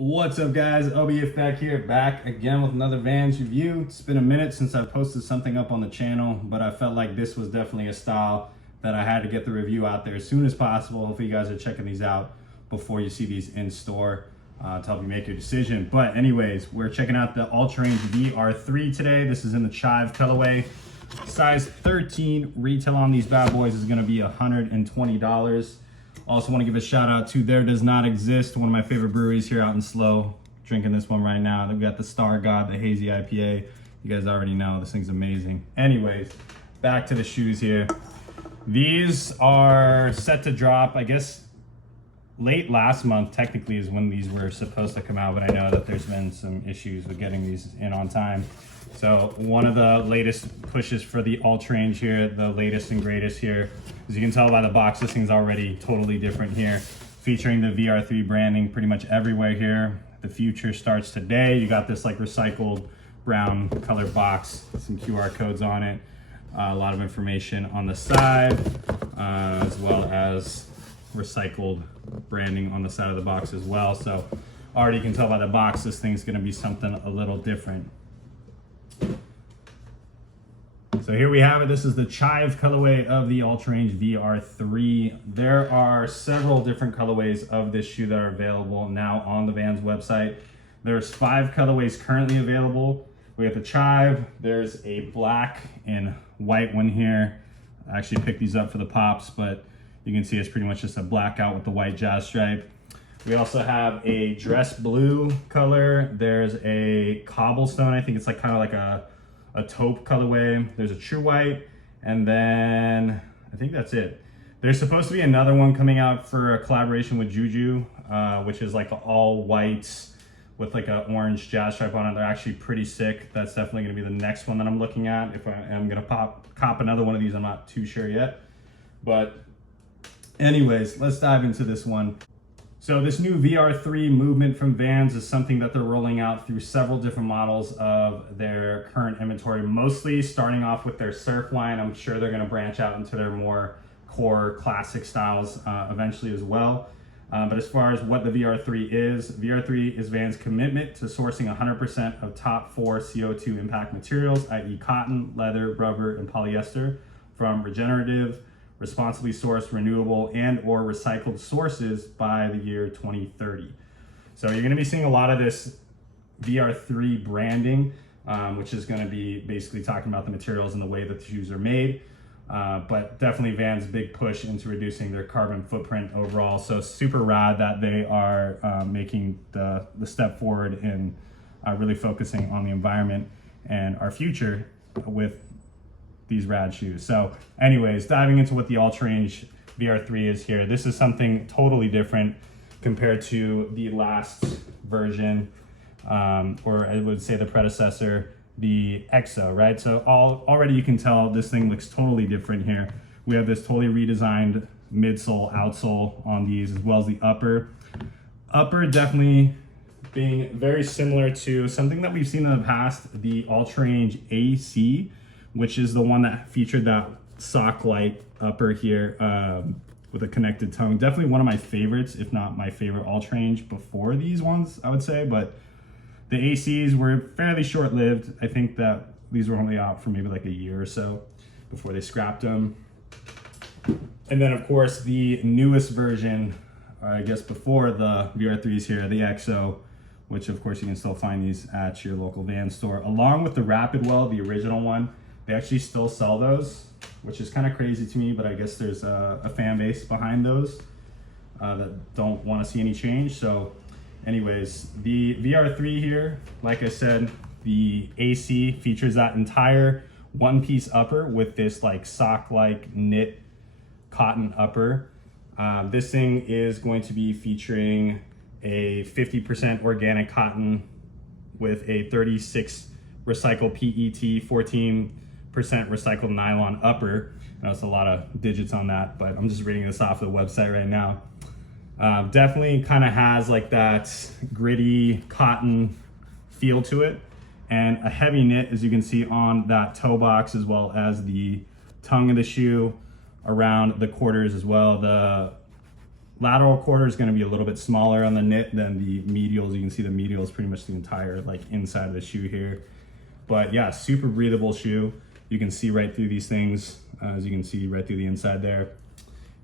What's up, guys? OBF back here, back again with another Vans review. It's been a minute since I posted something up on the channel, but I felt like this was definitely a style that I had to get the review out there as soon as possible. Hopefully you guys are checking these out before you see these in store to help you make your decision. But anyways, we're checking out the Ultrarange VR3 today. This is in the Chive colorway. Size 13. Retail on these bad boys is gonna be $120. Also want to give a shout out to There Does Not Exist, one of my favorite breweries here out in Slow. Drinking this one right now. They've got the Star God, the Hazy IPA. You guys already know this thing's amazing. Anyways, back to the shoes here. These are set to drop, I guess, late last month technically is when these were supposed to come out, but I know that there's been some issues with getting these in on time. So one of the latest pushes for the Ultrarange here, the latest and greatest here. As you can tell by the box, this thing's already totally different here, featuring the VR3 branding pretty much everywhere here. The future starts today. You got this like recycled brown color box, some QR codes on it, a lot of information on the side, as well as recycled branding on the side of the box as well. So already you can tell by the box, this thing's gonna be something a little different. So here we have it. This is the Chive colorway of the Ultrarange VR3. There are several different colorways of this shoe that are available now on the Vans website. There's 5 colorways currently available. We have the Chive, there's a black and white one here. I actually picked these up for the pops, but you can see it's pretty much just a blackout with the white jazz stripe. We also have a dress blue color. There's a cobblestone. I think it's like kind of like a taupe colorway. There's a true white, and then I think that's it. There's supposed to be another one coming out for a collaboration with Juju, which is like all whites with like an orange jazz stripe on it. They're actually pretty sick. That's definitely gonna be the next one that I'm looking at. If I am gonna cop another one of these, I'm not too sure yet. But anyways, let's dive into this one. So this new VR3 movement from Vans is something that they're rolling out through several different models of their current inventory, mostly starting off with their surf line. I'm sure they're gonna branch out into their more core classic styles eventually as well. But as far as what the VR3 is Vans' commitment to sourcing 100% of top 4 CO2 impact materials, i.e. cotton, leather, rubber, and polyester from regenerative, responsibly sourced, renewable, and or recycled sources by the year 2030. So you're gonna be seeing a lot of this VR3 branding, which is gonna be basically talking about the materials and the way that the shoes are made. But definitely Vans' big push into reducing their carbon footprint overall. So super rad that they are making the step forward in really focusing on the environment and our future with these rad shoes. So anyways, diving into what the Ultrarange VR3 is here. This is something totally different compared to the last version, or I would say the predecessor, the EXO, right? So already you can tell this thing looks totally different here. We have this totally redesigned midsole, outsole on these, as well as the upper. Upper definitely being very similar to something that we've seen in the past, the Ultrarange AC, which is the one that featured that sock-like upper here with a connected tongue. Definitely one of my favorites, if not my favorite Ultrarange before these ones, I would say. But the ACs were fairly short-lived. I think that these were only out for maybe like a year or so before they scrapped them. And then of course the newest version, I guess before the VR3s here, the EXO, which of course you can still find these at your local Vans store, along with the Rapid Well, the original one. They actually still sell those, which is kind of crazy to me, but I guess there's a fan base behind those that don't want to see any change. So anyways, the VR3 here, like I said, the AC features that entire one-piece upper with this like sock-like knit cotton upper. This thing is going to be featuring a 50% organic cotton with a 36 recycled PET, 14% recycled nylon upper. I know it's a lot of digits on that, but I'm just reading this off the website right now. Definitely kind of has like that gritty cotton feel to it, and a heavy knit, as you can see on that toe box, as well as the tongue of the shoe, around the quarters as well. The Lateral quarter is going to be a little bit smaller on the knit than the medials. You can see the medial is pretty much the entire like inside of the shoe here. But yeah, super breathable shoe. You can see right through these things, as you can see right through the inside there.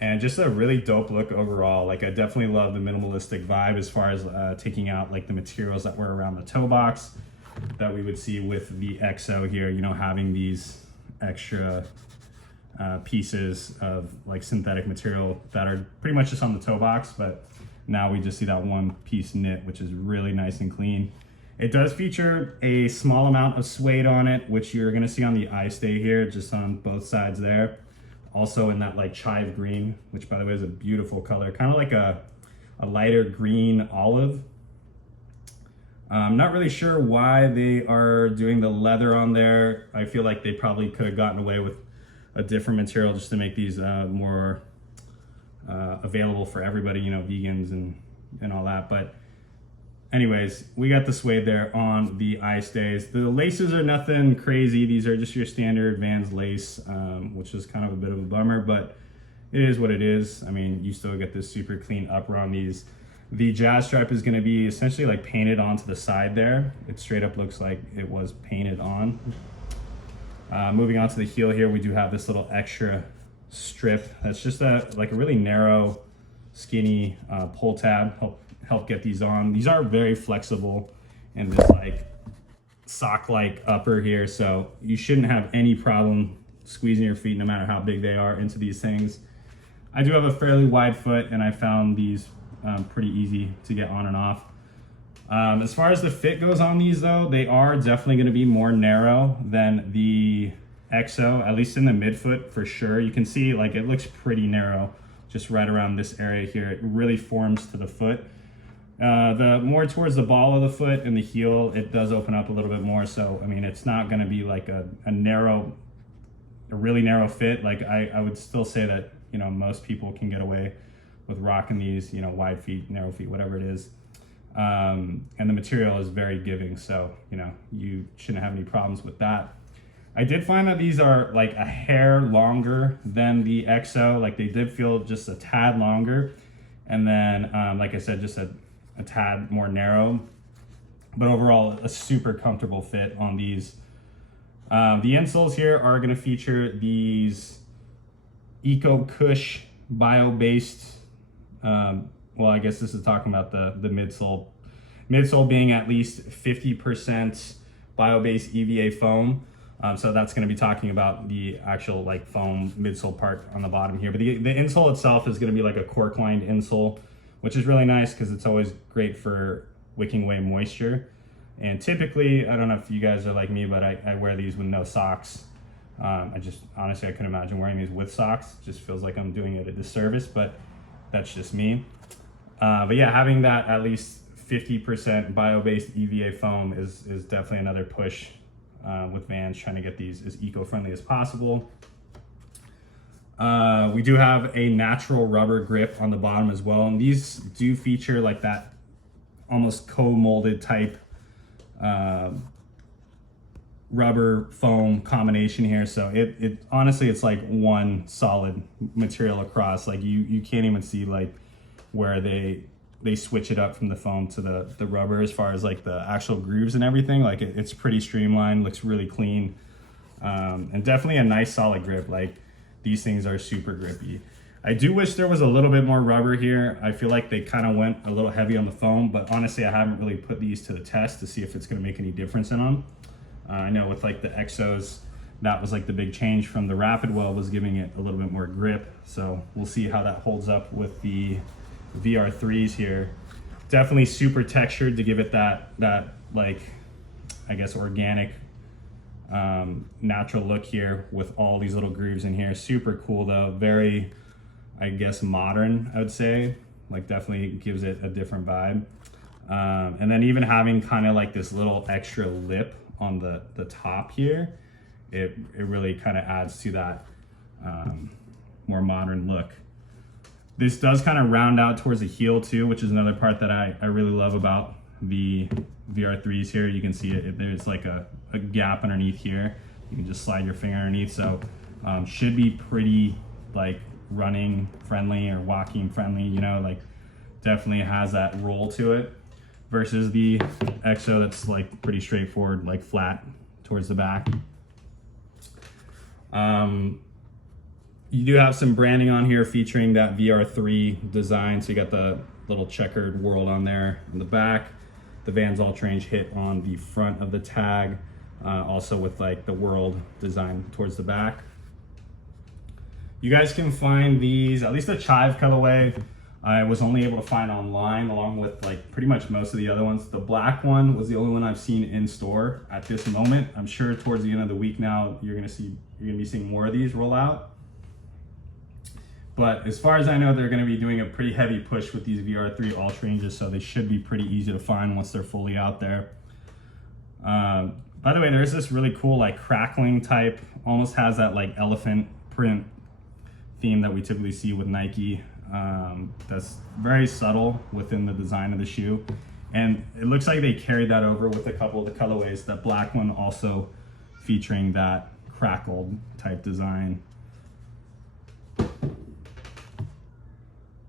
And just a really dope look overall. Like I definitely love the minimalistic vibe as far as taking out like the materials that were around the toe box that we would see with the XO here, you know, having these extra pieces of like synthetic material that are pretty much just on the toe box, but now we just see that one piece knit, which is really nice and clean. It does feature a small amount of suede on it, which you're gonna see on the eye stay here, just on both sides there. Also in that like chive green, which by the way is a beautiful color, kind of like a lighter green olive. I'm not really sure why they are doing the leather on there. I feel like they probably could have gotten away with a different material just to make these more available for everybody, you know, vegans and all that. But anyways, we got the suede there on the eye stays. The laces are nothing crazy. These are just your standard Vans lace, which is kind of a bit of a bummer, but it is what it is. I mean, you still get this super clean upper on these. The jazz stripe is going to be essentially like painted onto the side there. It straight up looks like it was painted on. Moving on to the heel here, we do have this little extra strip. That's just like a really narrow, skinny pull tab. Help get these on. These are very flexible in this like sock-like upper here, so you shouldn't have any problem squeezing your feet no matter how big they are into these things. I do have a fairly wide foot and I found these pretty easy to get on and off. As far as the fit goes on these though, they are definitely going to be more narrow than the XO, at least in the midfoot for sure. You can see like it looks pretty narrow just right around this area here. It really forms to the foot. The more towards the ball of the foot and the heel, it does open up a little bit more. So, I mean, it's not going to be like a really narrow fit. Like I would still say that, you know, most people can get away with rocking these, you know, wide feet, narrow feet, whatever it is. And the material is very giving, so you know you shouldn't have any problems with that. I did find that these are like a hair longer than the XO. Like they did feel just a tad longer, and then like I said, just a tad more narrow, but overall a super comfortable fit on these. The insoles here are going to feature these Eco Cush bio-based, well, I guess this is talking about the midsole. Midsole being at least 50% bio-based EVA foam. So that's going to be talking about the actual like foam midsole part on the bottom here. But the insole itself is going to be like a cork-lined insole, which is really nice because it's always great for wicking away moisture. And typically, I don't know if you guys are like me, but I wear these with no socks. Honestly, I couldn't imagine wearing these with socks. It just feels like I'm doing it a disservice, but that's just me. But yeah, having that at least 50% bio-based EVA foam is definitely another push with Vans, trying to get these as eco-friendly as possible. We do have a natural rubber grip on the bottom as well, and these do feature like that almost co-molded type rubber foam combination here. So it honestly, it's like one solid material across. Like you can't even see like where they switch it up from the foam to the rubber as far as like the actual grooves and everything. Like it's pretty streamlined, looks really clean, and definitely a nice solid grip. Like these things are super grippy. I do wish there was a little bit more rubber here. I feel like they kind of went a little heavy on the foam, but honestly, I haven't really put these to the test to see if it's going to make any difference in them. I know with like the XOs, that was like the big change from the Rapid Well, was giving it a little bit more grip. So we'll see how that holds up with the VR3s here. Definitely super textured to give it that like, I guess, organic, natural look here with all these little grooves in here. Super cool though. Very, I guess, modern, I would say. Like definitely gives it a different vibe. And then even having kind of like this little extra lip on the top here, it really kind of adds to that more modern look. This does kind of round out towards the heel too, which is another part that I really love about the VR3s here. You can see there's like a gap underneath here. You can just slide your finger underneath. So should be pretty like running friendly or walking friendly, you know, like definitely has that roll to it, versus the EXO that's like pretty straightforward, like flat towards the back. You do have some branding on here featuring that VR3 design. So you got the little checkered world on there in the back. The Vans Ultrarange hit on the front of the tag, also with like the world design towards the back. You guys can find these, at least the Chive colorway, I was only able to find online, along with like pretty much most of the other ones. The black one was the only one I've seen in store at this moment. I'm sure towards the end of the week now, you're gonna be seeing more of these roll out. But as far as I know, they're gonna be doing a pretty heavy push with these VR3 Ultraranges, so they should be pretty easy to find once they're fully out there. By the way, there's this really cool like crackling type, almost has that like elephant print theme that we typically see with Nike. That's very subtle within the design of the shoe, and it looks like they carried that over with a couple of the colorways. That black one also featuring that crackled type design.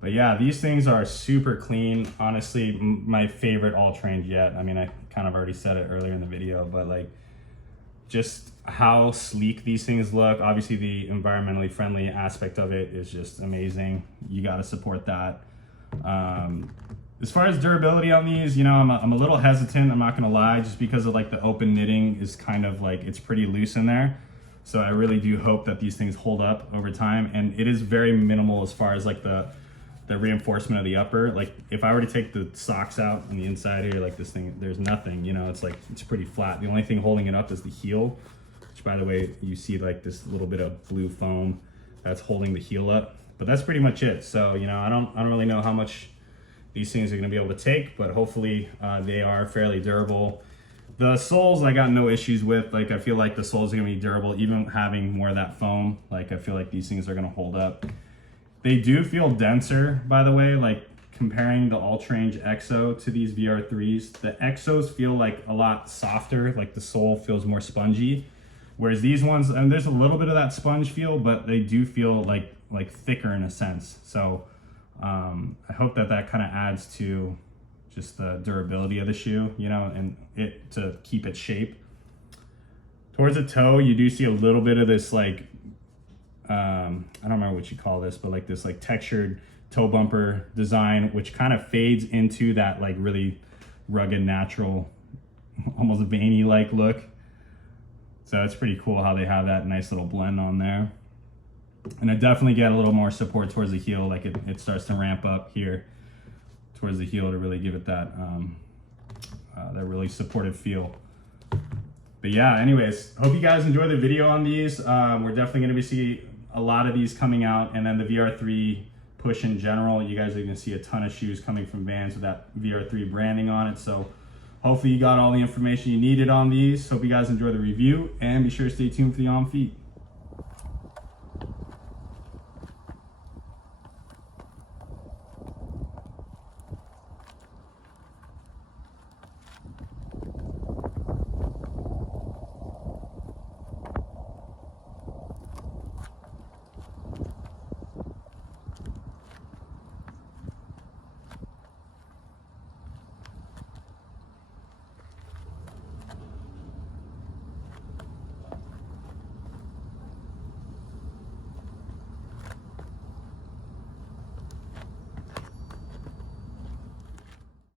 But yeah, these things are super clean. Honestly, my favorite Ultrarange yet. I mean, I kind of already said it earlier in the video, but like just how sleek these things look. Obviously the environmentally friendly aspect of it is just amazing. You got to support that. As far as durability on these, you know, I'm a little hesitant, I'm not gonna lie, just because of like the open knitting is kind of like, it's pretty loose in there. So I really do hope that these things hold up over time. And it is very minimal as far as like the reinforcement of the upper. Like if I were to take the socks out on the inside here, like this thing, there's nothing, you know, it's like, it's pretty flat. The only thing holding it up is the heel, which by the way, you see like this little bit of blue foam that's holding the heel up, but that's pretty much it. So, you know, I don't really know how much these things are gonna be able to take, but hopefully they are fairly durable. The soles I got no issues with. Like I feel like the soles are gonna be durable, even having more of that foam. Like I feel like these things are gonna hold up. They do feel denser, by the way, like comparing the Ultrarange EXO to these VR3s. The EXOs feel like a lot softer, like the sole feels more spongy. Whereas these ones, and there's a little bit of that sponge feel, but they do feel like thicker in a sense. So I hope that kind of adds to just the durability of the shoe, you know, and it to keep its shape. Towards the toe, you do see a little bit of this like, I don't remember what you call this, but like this like textured toe bumper design, which kind of fades into that like really rugged, natural, almost veiny like look. So it's pretty cool how they have that nice little blend on there. And I definitely get a little more support towards the heel, like it starts to ramp up here towards the heel to really give it that that really supportive feel. But yeah, anyways, hope you guys enjoy the video on these. We're definitely gonna be seeing a lot of these coming out, and then the VR3 push in general. You guys are gonna see a ton of shoes coming from Vans with that VR3 branding on it. So hopefully you got all the information you needed on these. Hope you guys enjoy the review, and be sure to stay tuned for the on feet.